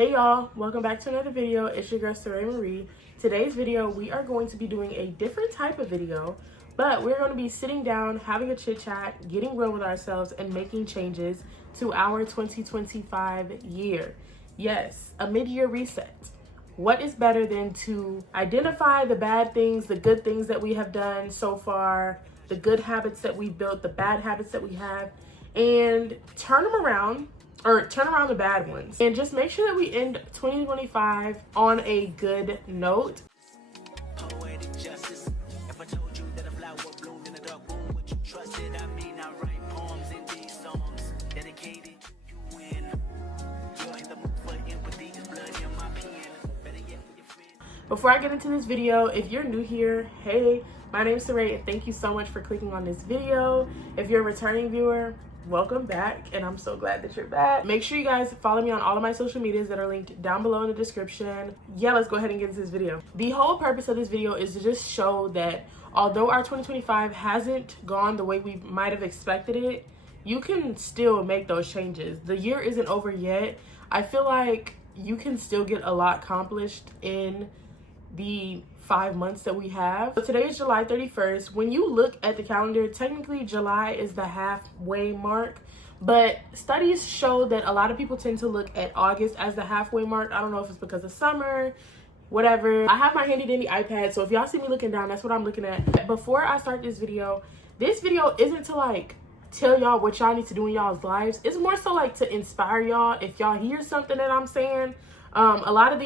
Hey y'all, welcome back to another video. It's your girl Saray Marie. Today's video, we are going to be doing a different type of video, but we're going to be sitting down, having a chit chat, getting real with ourselves, and making changes to our 2025 year. Yes, a mid-year reset. What is better than to identify the bad things, the good things that we have done so far, the good habits that we've built, the bad habits that we have, and turn around the bad ones, and just make sure that we end 2025 on a good note. Before I get into this video, if you're new here, hey, my name is Saray, and thank you so much for clicking on this video. If you're a returning viewer, welcome back, and I'm so glad that you're back. Make sure you guys follow me on all of my social medias that are linked down below in the description. Yeah, let's go ahead and get into this video. The whole purpose of this video is to just show that although our 2025 hasn't gone the way we might have expected it, you can still make those changes. The year isn't over yet. I feel like you can still get a lot accomplished in the 5 months that we have. So today is July 31st. When you look at the calendar, technically July is the halfway mark, but studies show that a lot of people tend to look at August as the halfway mark. I don't know if it's because of summer, whatever. I have my handy dandy iPad, so if y'all see me looking down, that's what I'm looking at. Before I start this video isn't to like tell y'all what y'all need to do in y'all's lives. It's more so like to inspire y'all. If y'all hear something that I'm saying, a lot of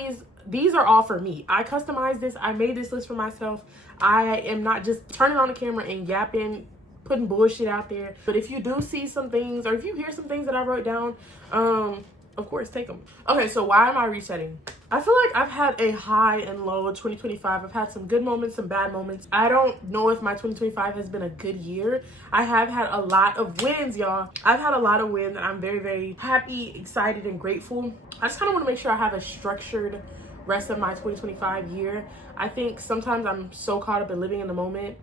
these are all for me. I customized this. I made this list for myself. I am not just turning on the camera and yapping, putting bullshit out there. But if you do see some things, or if you hear some things that I wrote down, of course, take them. Okay, so why am I resetting? I feel like I've had a high and low 2025. I've had some good moments, some bad moments. I don't know if my 2025 has been a good year. I have had a lot of wins, y'all. I've had a lot of wins, and I'm very, very happy, excited, and grateful. I just kind of want to make sure I have a structured rest of my 2025 year. I think sometimes I'm so caught up in living in the moment,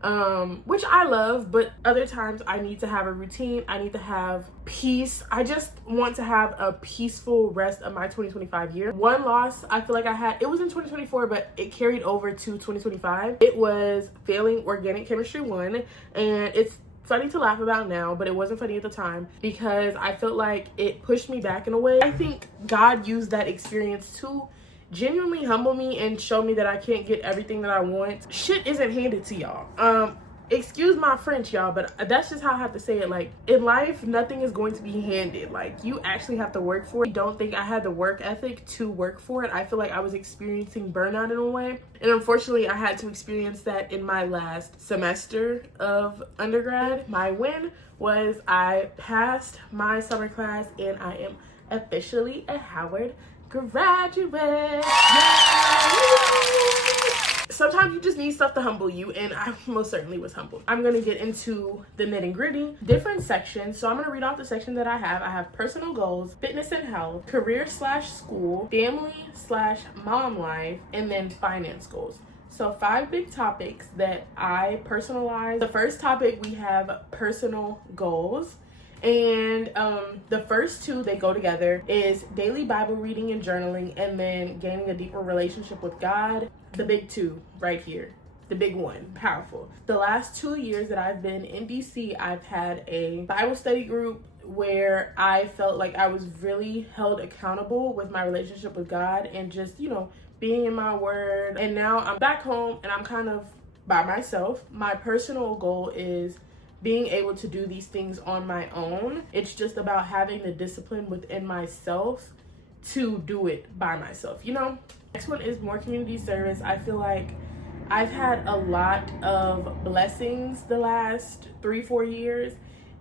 which I love, but other times I need to have a routine. I need to have peace. I just want to have a peaceful rest of my 2025 year. One loss I feel like I had, it was in 2024, but it carried over to 2025. It was failing organic chemistry 1, and it's funny to laugh about now, but it wasn't funny at the time because I felt like it pushed me back in a way. I think God used that experience to genuinely humble me and show me that I can't get everything that I want. Shit isn't handed to y'all. Excuse my French, y'all, but that's just how I have to say it. Like, in life, nothing is going to be handed. Like, you actually have to work for it. I don't think I had the work ethic to work for it. I feel like I was experiencing burnout in a way. And unfortunately, I had to experience that in my last semester of undergrad. My win was I passed my summer class, and I am officially a Howard graduate. Yay! Sometimes you just need stuff to humble you, and I most certainly was humbled. I'm gonna get into the nitty gritty, different sections. So I'm gonna read off the section that I have. I have personal goals, fitness and health, career/school, family/mom life, and then finance goals. So 5 big topics that I personalized. The first topic, we have personal goals. And the first 2, they go together, is daily Bible reading and journaling, and then gaining a deeper relationship with God. The big 2 right here, the big one, powerful. The last 2 years that I've been in DC, I've had a Bible study group where I felt like I was really held accountable with my relationship with God and just, being in my word. And now I'm back home and I'm kind of by myself. My personal goal is being able to do these things on my own. It's just about having the discipline within myself to do it by myself, Next one is more community service. I feel like I've had a lot of blessings the last 3-4 years,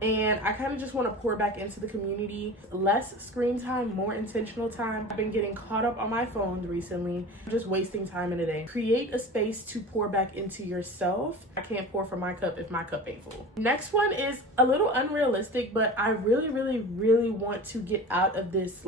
and I kind of just want to pour back into the community. Less screen time, more intentional time. I've been getting caught up on my phone recently, just wasting time in a day. Create a space to pour back into yourself. I can't pour from my cup if my cup ain't full. Next one is a little unrealistic, but I really, really, really want to get out of this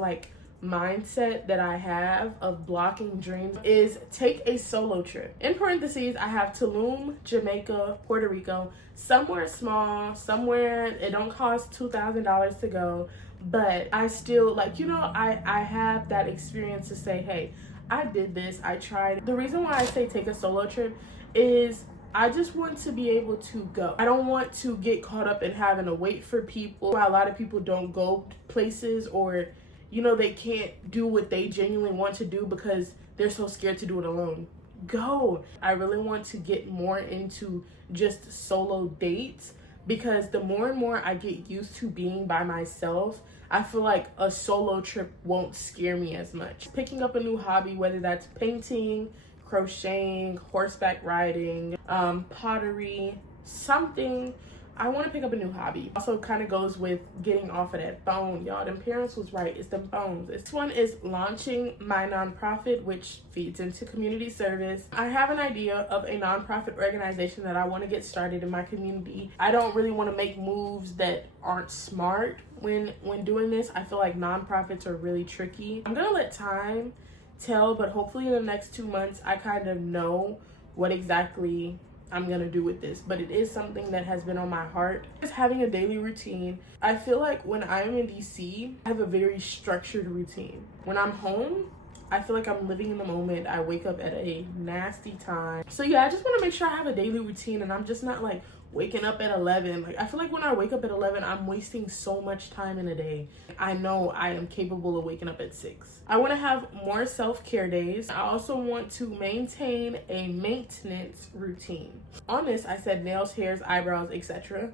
mindset that I have of blocking dreams, is take a solo trip. In parentheses, I have Tulum, Jamaica, Puerto Rico, somewhere small, somewhere it don't cost $2,000 to go, but I still, like, you know, I have that experience to say, hey, I did this, I tried. The reason why I say take a solo trip is I just want to be able to go. I don't want to get caught up in having to wait for people. A lot of people don't go places, or, you know, they can't do what they genuinely want to do because they're so scared to do it alone. Go. I really want to get more into just solo dates, because the more and more I get used to being by myself, I feel like a solo trip won't scare me as much. Picking up a new hobby, whether that's painting, crocheting, horseback riding, pottery, something. I want to pick up a new hobby. Also kind of goes with getting off of that phone, y'all. Them parents was right, it's them phones. This one is launching my nonprofit, which feeds into community service. I have an idea of a nonprofit organization that I want to get started in my community. I don't really want to make moves that aren't smart when doing this. I feel like nonprofits are really tricky. I'm gonna let time tell, but hopefully in the next 2 months I kind of know what exactly I'm gonna do with this, but it is something that has been on my heart. Just having a daily routine. I feel like when I'm in DC, I have a very structured routine. When I'm home, I feel like I'm living in the moment. I wake up at a nasty time. So yeah, I just want to make sure I have a daily routine and I'm just not like waking up at 11. Like, I feel like when I wake up at 11, I'm wasting so much time in a day. I know I am capable of waking up at 6. I want to have more self-care days. I also want to maintain a maintenance routine. On this, I said nails, hairs, eyebrows, etc.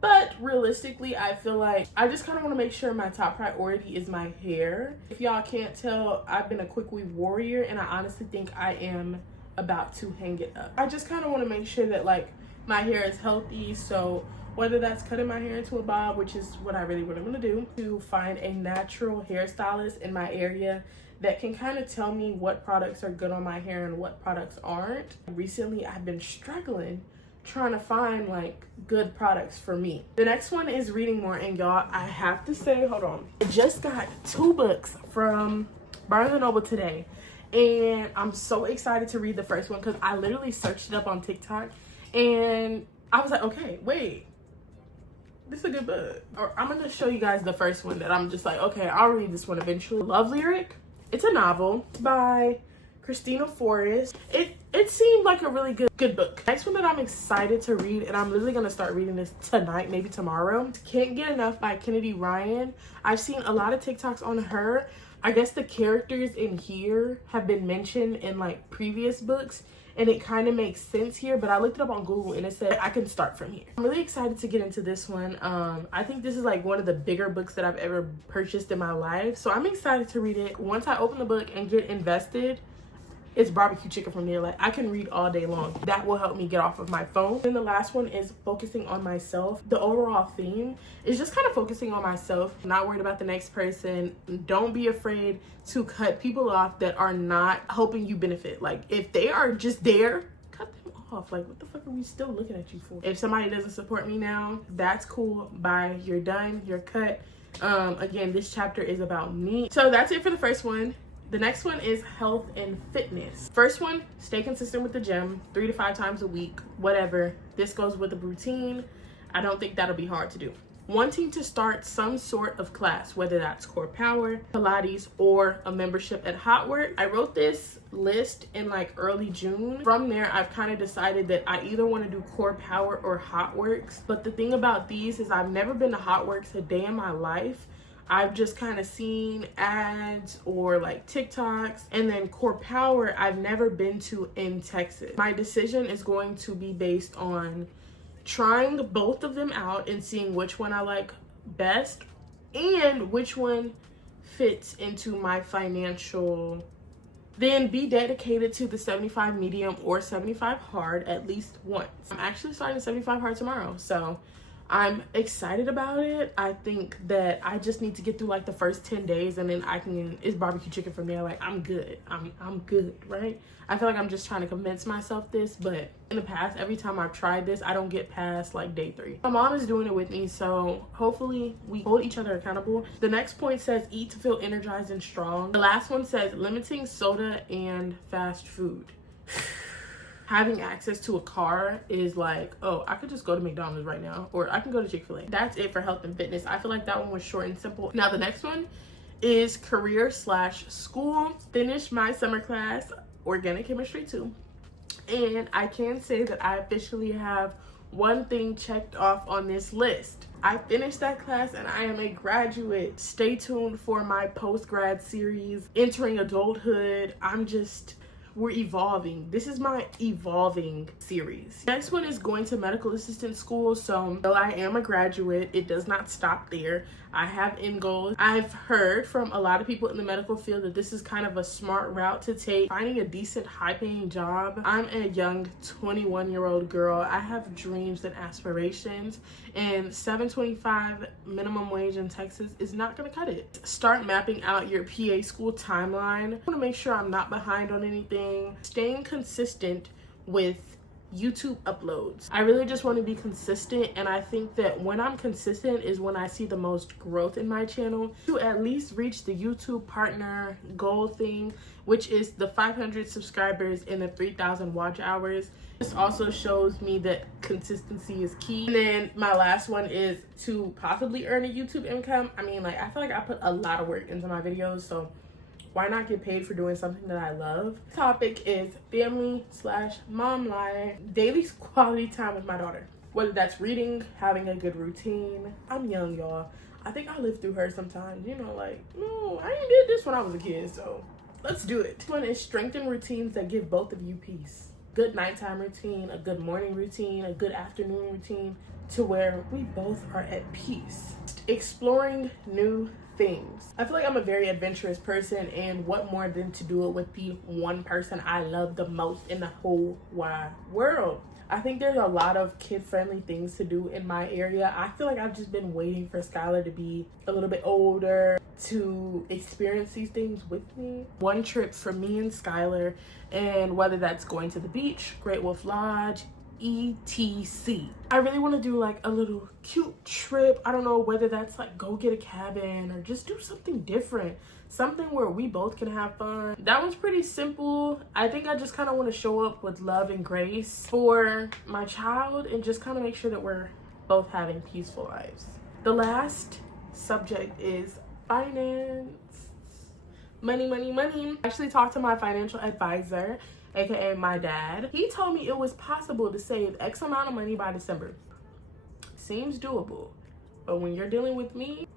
But realistically, I feel like I just kind of want to make sure my top priority is my hair. If y'all can't tell, I've been a quick weave warrior, and I honestly think I am about to hang it up. I just kind of want to make sure that, like, my hair is healthy, so whether that's cutting my hair into a bob, which is what I really want to do, to find a natural hairstylist in my area that can kind of tell me what products are good on my hair and what products aren't. Recently, I've been struggling trying to find like good products for me. The next one is reading more, and y'all, I have to say, hold on, I just got 2 books from Barnes & Noble today, and I'm so excited to read the first one because I literally searched it up on TikTok. And I was like, okay, wait, this is a good book. Or I'm gonna show you guys the first one that I'm just like, okay, I'll read this one eventually. Love Lyric. It's a novel by Christina Forrest. It seemed like a really good book. Next one that I'm excited to read, and I'm literally gonna start reading this tonight, maybe tomorrow. Can't Get Enough by Kennedy Ryan. I've seen a lot of TikToks on her. I guess the characters in here have been mentioned in like previous books, and it kind of makes sense here, but I looked it up on Google and it said I can start from here. I'm really excited to get into this one. I think this is like one of the bigger books that I've ever purchased in my life, so I'm excited to read it. Once I open the book and get invested, it's barbecue chicken from there. Like, I can read all day long. That will help me get off of my phone. And the last one is focusing on myself. The overall theme is just kind of focusing on myself, not worried about the next person. Don't be afraid to cut people off that are not helping you benefit. Like, if they are just there, cut them off. Like, what the fuck are we still looking at you for? If somebody doesn't support me now, that's cool. Bye. You're done. You're cut. Again, this chapter is about me. So that's it for the first one. The next one is health and fitness. First one, stay consistent with the gym 3 to 5 times a week, whatever. This goes with a routine. I don't think that'll be hard to do. Wanting to start some sort of class, whether that's core power, Pilates, or a membership at Hot Work. I wrote this list in like early June. From there, I've kind of decided that I either want to do core power or Hot Works. But the thing about these is I've never been to Hot Works a day in my life. I've just kind of seen ads or like TikToks. And then core power, I've never been to in Texas. My decision is going to be based on trying both of them out and seeing which one I like best and which one fits into my financial. Then be dedicated to the 75 medium or 75 hard at least once. I'm actually starting 75 hard tomorrow, so I'm excited about it. I think that I just need to get through like the first 10 days, and then I can, it's barbecue chicken from there. Like, I'm good. I'm good, right? I feel like I'm just trying to convince myself this, but in the past, every time I've tried this, I don't get past like day 3. My mom is doing it with me, so hopefully we hold each other accountable. The next point says eat to feel energized and strong. The last one says limiting soda and fast food. having access to a car is like, oh, I could just go to McDonald's right now, or I can go to Chick-fil-A. That's it for health and fitness. I feel like that one was short and simple. Now the next one is career/school. Finished my summer class, organic chemistry 2, and I can say that I officially have one thing checked off on this list. I finished that class and I am a graduate. Stay tuned for my post-grad series, Entering Adulthood. We're evolving. This is my evolving series. Next one is going to medical assistant school. So though I am a graduate, it does not stop there. I have end goals. I've heard from a lot of people in the medical field that this is kind of a smart route to take, finding a decent high-paying job. I'm a young 21-year-old girl. I have dreams and aspirations, and $7.25 minimum wage in Texas is not gonna cut it. Start mapping out your PA school timeline. I wanna make sure I'm not behind on anything. Staying consistent with YouTube uploads. I really just want to be consistent, and I think that when I'm consistent is when I see the most growth in my channel. To at least reach the YouTube partner goal thing, which is the 500 subscribers and the 3,000 watch hours. This also shows me that consistency is key. And then my last one is to possibly earn a YouTube income. I mean, like, I feel like I put a lot of work into my videos, so why not get paid for doing something that I love? Topic is family/mom life, daily quality time with my daughter. Whether that's reading, having a good routine. I'm young, y'all. I think I live through her sometimes. You know, like, no, I ain't did this when I was a kid, so let's do it. This one is strengthen routines that give both of you peace. Good nighttime routine, a good morning routine, a good afternoon routine, to where we both are at peace. Exploring new things. I feel like I'm a very adventurous person, and what more than to do it with the one person I love the most in the whole wide world. I think there's a lot of kid-friendly things to do in my area. I feel like I've just been waiting for Skylar to be a little bit older to experience these things with me. One trip for me and Skylar, and whether that's going to the beach, Great Wolf Lodge, etc. I really want to do like a little cute trip. I don't know whether that's like go get a cabin or just do something different, something where we both can have fun. That one's pretty simple. I think I just kind of want to show up with love and grace for my child and just kind of make sure that we're both having peaceful lives. The last subject is finance. Money. I actually talked to my financial advisor, aka my dad. He told me it was possible to save X amount of money by December. Seems doable, but when you're dealing with me,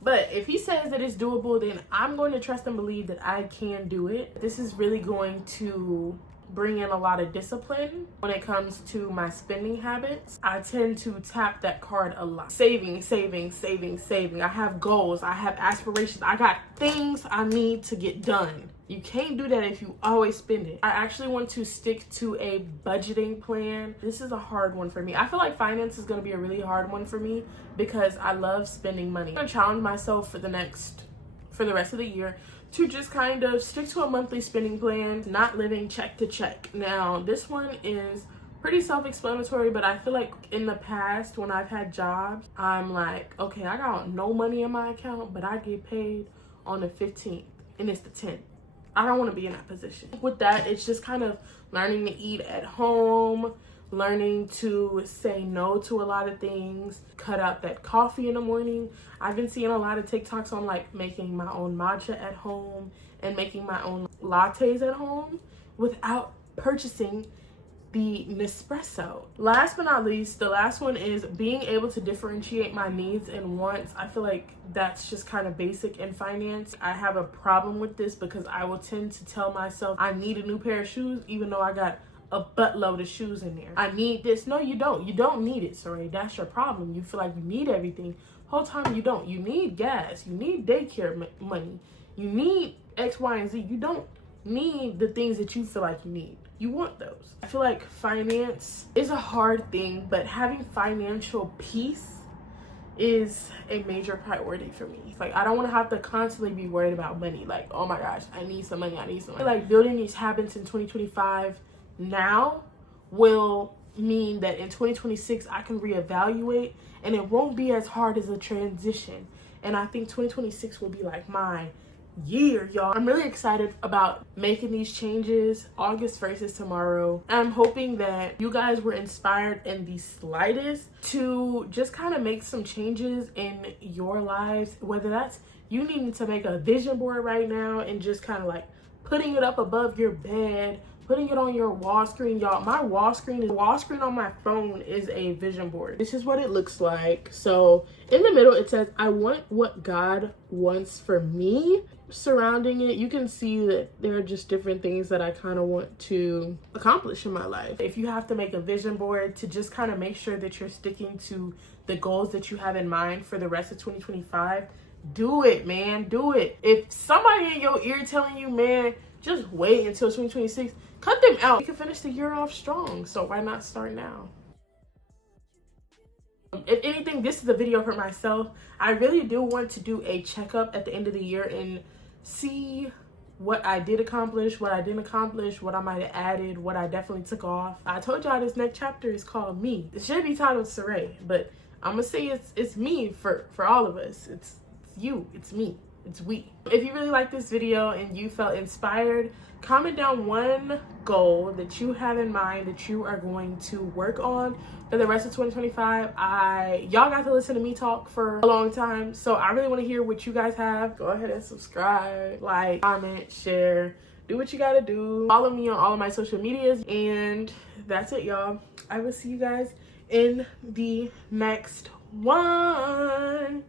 but if he says that it's doable, then I'm going to trust and believe that I can do it. This is really going to bring in a lot of discipline when it comes to my spending habits. I tend to tap that card a lot. Saving. I have goals, I have aspirations, I got things I need to get done. You can't do that if you always spend it. I actually want to stick to a budgeting plan. This is a hard one for me. I feel like finance is going to be a really hard one for me because I love spending money. I'm going to challenge myself for the rest of the year to just kind of stick to a monthly spending plan, not living check to check. Now, this one is pretty self-explanatory, but I feel like in the past when I've had jobs, I'm like, okay, I got no money in my account, but I get paid on the 15th and it's the 10th. I don't want to be in that position. With that, it's just kind of learning to eat at home, learning to say no to a lot of things, cut out that coffee in the morning. I've been seeing a lot of TikToks on like making my own matcha at home and making my own lattes at home without purchasing the Nespresso. Last but not least, the last one is being able to differentiate my needs and wants. I feel like that's just kind of basic in finance. I have a problem with this because I will tend to tell myself I need a new pair of shoes even though I got a buttload of shoes in there. I need this. No, you don't. You don't need it, sorry. That's your problem. You feel like you need everything. Whole time you don't. You need gas. You need daycare money. You need X, Y, and Z. You don't need the things that you feel like you need. You want those. I feel like finance is a hard thing, but having financial peace is a major priority for me. It's like I don't want to have to constantly be worried about money. Like, oh my gosh, I need some money. Like building these habits in 2025 now will mean that in 2026 I can reevaluate and it won't be as hard as a transition. And I think 2026 will be like my year, y'all. I'm really excited about making these changes. August 1st is tomorrow. I'm hoping that you guys were inspired in the slightest to just kind of make some changes in your lives, whether that's you needing to make a vision board right now and just kind of like putting it up above your bed, putting it on your wall screen. Y'all, my wall screen on my phone is a vision board. This is what it looks like. So in the middle, it says, I want what God wants for me. Surrounding it, you can see that there are just different things that I kind of want to accomplish in my life. If you have to make a vision board to just kind of make sure that you're sticking to the goals that you have in mind for the rest of 2025, do it, man. Do it. If somebody in your ear telling you, man, just wait until 2026, cut them out. You can finish the year off strong, so why not start now? If anything, this is a video for myself. I really do want to do a checkup at the end of the year and see what I did accomplish, what I didn't accomplish, what I might have added, what I definitely took off. I told y'all this next chapter is called Me. It should be titled Saray, but I'm gonna say it's me for all of us. It's you, it's me, it's we. If you really like this video and you felt inspired, comment down one goal that you have in mind that you are going to work on for the rest of 2025. Y'all got to listen to me talk for a long time, so I really want to hear what you guys have. Go ahead and subscribe, like, comment, share, do what you gotta do. Follow me on all of my social medias, and that's it, y'all. I will see you guys in the next one.